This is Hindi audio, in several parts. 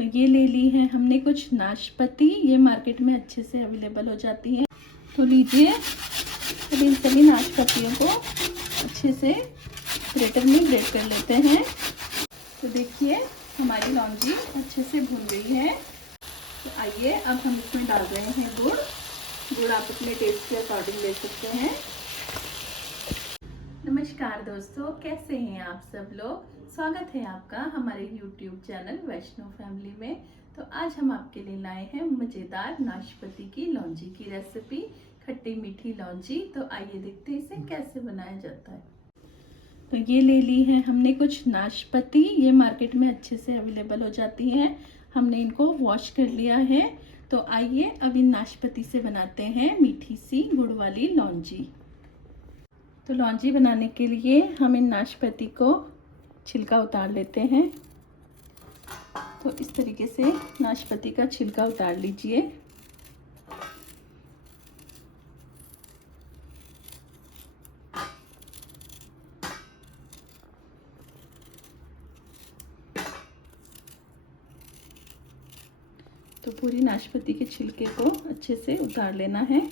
तो ये ले ली है हमने कुछ नाशपाती, ये मार्केट में अच्छे से अवेलेबल हो जाती है। तो लीजिए, अब इन सभी नाशपातियों को अच्छे से ग्रेटर में ग्रेट कर लेते हैं। तो देखिए हमारी लौंजी अच्छे से भून गई है। तो आइए अब हम इसमें डाल रहे हैं गुड़। गुड़ आप अपने टेस्ट के अकॉर्डिंग ले सकते हैं। नमस्कार दोस्तों, कैसे हैं आप सब लोग। स्वागत है आपका हमारे YouTube चैनल वैष्णो फैमिली में। तो आज हम आपके लिए लाए हैं मज़ेदार नाशपाती की लौंजी की रेसिपी, खट्टी मीठी लौंजी। तो आइए देखते हैं इसे कैसे बनाया जाता है। तो ये ले ली है हमने कुछ नाशपाती, ये मार्केट में अच्छे से अवेलेबल हो जाती हैं। हमने इनको वॉश कर लिया है। तो आइए अब इन नाशपाती से बनाते हैं मीठी सी गुड़ वाली लौंजी। तो लौंजी बनाने के लिए हम इन नाशपाती को छिलका उतार लेते हैं। तो इस तरीके से नाशपाती का छिलका उतार लीजिए। तो पूरी नाशपाती के छिलके को अच्छे से उतार लेना है।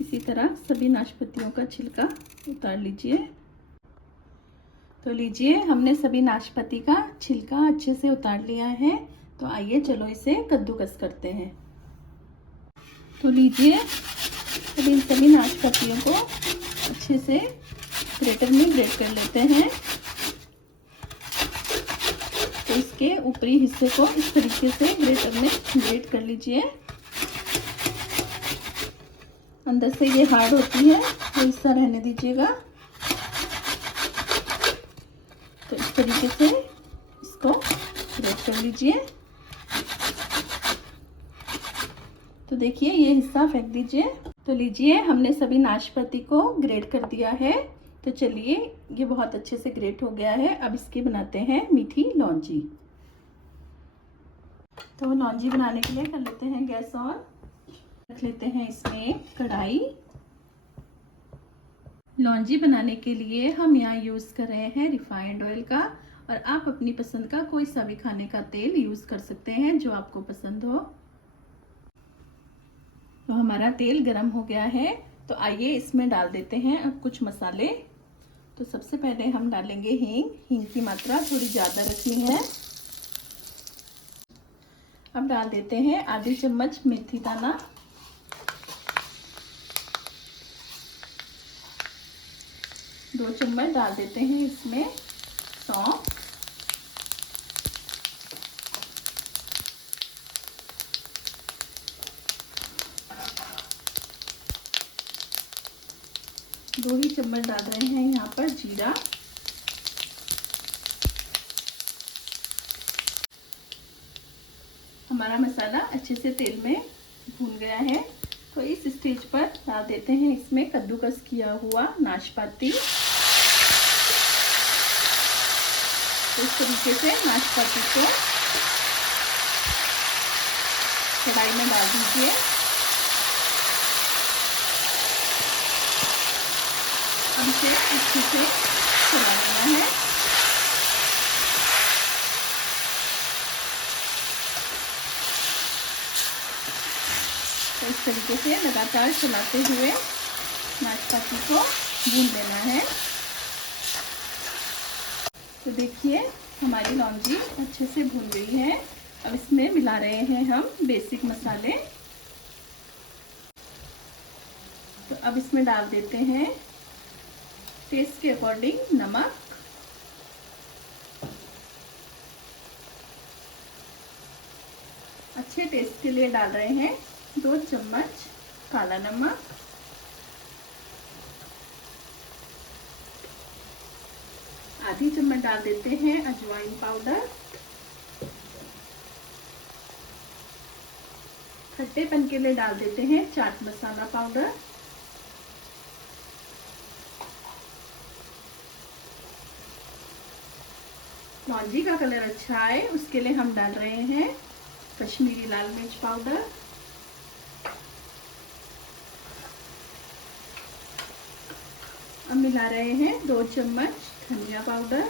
इसी तरह सभी नाशपातियों का छिलका उतार लीजिए। तो लीजिए, हमने सभी नाशपाती का छिलका अच्छे से उतार लिया है। तो आइए चलो इसे कद्दूकस करते हैं। तो लीजिए, अब इन सभी नाशपातियों को अच्छे से ग्रेटर में ग्रेट कर लेते हैं। तो इसके ऊपरी हिस्से को इस तरीके से ग्रेटर में ग्रेट कर लीजिए। अंदर से ये हार्ड होती है, तो हिस्सा रहने दीजिएगा। तो इस तरीके से इसको ग्रेट कर लीजिए। तो देखिए, ये हिस्सा फेंक दीजिए। तो लीजिए, हमने सभी नाशपाती को ग्रेट कर दिया है। तो चलिए, ये बहुत अच्छे से ग्रेट हो गया है। अब इसकी बनाते हैं मीठी लौंजी। तो लौंजी बनाने के लिए कर लेते हैं गैस ऑन। रख लेते हैं इसमें कढ़ाई। लौंजी बनाने के लिए हम यहाँ यूज़ कर रहे हैं रिफाइंड ऑयल का, और आप अपनी पसंद का कोई सा भी खाने का तेल यूज़ कर सकते हैं जो आपको पसंद हो। तो हमारा तेल गरम हो गया है। तो आइए इसमें डाल देते हैं अब कुछ मसाले। तो सबसे पहले हम डालेंगे हींग। हींग की मात्रा थोड़ी ज़्यादा रखनी है। अब डाल देते हैं आधी चम्मच मेथी दाना। दो चम्मच डाल देते हैं इसमें सौंफ। दो ही चम्मच डाल रहे हैं यहाँ पर जीरा। हमारा मसाला अच्छे से तेल में भून गया है। तो इस स्टेज पर डाल देते हैं इसमें कद्दूकस किया हुआ नाशपाती। तो इस तरीके से नाशपाती को कढ़ाई में डाल दीजिए। अब इसे अच्छे से चला लेना है। तो इस तरीके से लगातार चलाते हुए नाशपाती को भून लेना है। तो देखिए, हमारी लौंजी अच्छे से भून गई है। अब इसमें मिला रहे हैं हम बेसिक मसाले। तो अब इसमें डाल देते हैं टेस्ट के अकॉर्डिंग नमक। अच्छे टेस्ट के लिए डाल रहे हैं 2 चम्मच काला नमक। आधी चम्मच डाल देते हैं अजवाइन पाउडर। खट्टेपन के लिए डाल देते हैं चाट मसाला पाउडर। लौंजी का कलर अच्छा आए उसके लिए हम डाल रहे हैं कश्मीरी लाल मिर्च पाउडर। अब मिला रहे हैं 2 चम्मच धनिया पाउडर।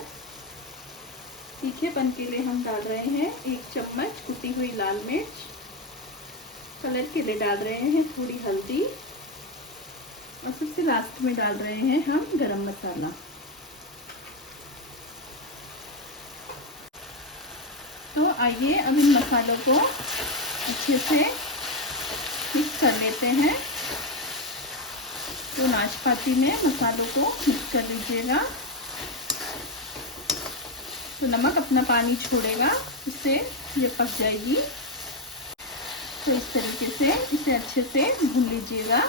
तीखेपन के लिए हम डाल रहे हैं 1 चम्मच कुटी हुई लाल मिर्च। कलर के लिए डाल रहे हैं थोड़ी हल्दी और सबसे लास्ट में डाल रहे हैं हम गरम मसाला। तो आइए अब इन मसालों को अच्छे से मिक्स कर लेते हैं। तो नाशपाती में मसालों को मिक्स कर लीजिएगा। तो नमक अपना पानी छोड़ेगा, इससे ये पक जाएगी। तो इस तरीके से इसे अच्छे से भून लीजिएगा।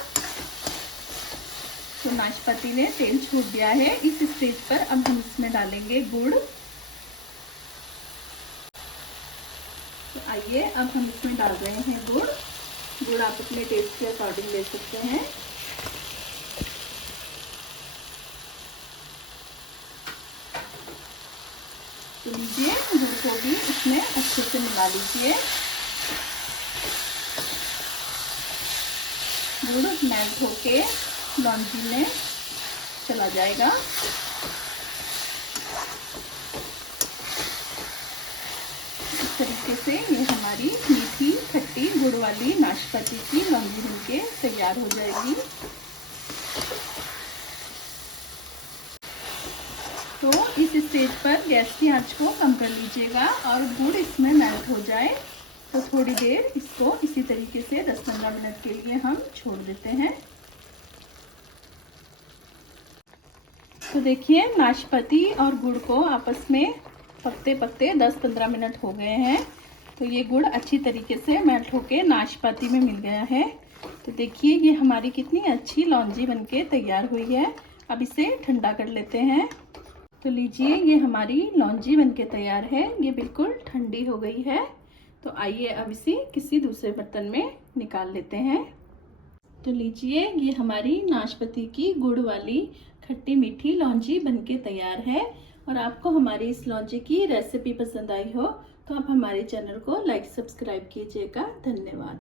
तो नाशपाती ने तेल छोड़ दिया है। इस स्टेज पर अब हम इसमें डालेंगे गुड़। तो आइए अब हम इसमें डाल रहे हैं गुड़। गुड़ आप अपने टेस्ट के अकॉर्डिंग ले सकते हैं। तो लीजिए, गुड़ को भी इसमें अच्छे से मिला लीजिए। गुड़ मेल्ट होके लौंजी में चला जाएगा। इस तरीके से ये हमारी मीठी खट्टी गुड़ वाली नाशपाती की लौंजी बनके तैयार हो जाएगी। तो इस स्टेज पर गैस की आंच को कम कर लीजिएगा और गुड़ इसमें मेल्ट हो जाए तो थोड़ी देर इसको इसी तरीके से 10-15 मिनट के लिए हम छोड़ देते हैं। तो देखिए, नाशपाती और गुड़ को आपस में पकते पकते 10-15 मिनट हो गए हैं। तो ये गुड़ अच्छी तरीके से मेल्ट होके नाशपाती में मिल गया है। तो देखिए, ये हमारी कितनी अच्छी लौंजी बनके तैयार हुई है। अब इसे ठंडा कर लेते हैं। तो लीजिए, ये हमारी लौंजी बनके तैयार है। ये बिल्कुल ठंडी हो गई है। तो आइए अब इसे किसी दूसरे बर्तन में निकाल लेते हैं। तो लीजिए, ये हमारी नाशपाती की गुड़ वाली खट्टी मीठी लौंजी बनके तैयार है। और आपको हमारी इस लौंजी की रेसिपी पसंद आई हो तो आप हमारे चैनल को लाइक सब्सक्राइब कीजिएगा। धन्यवाद।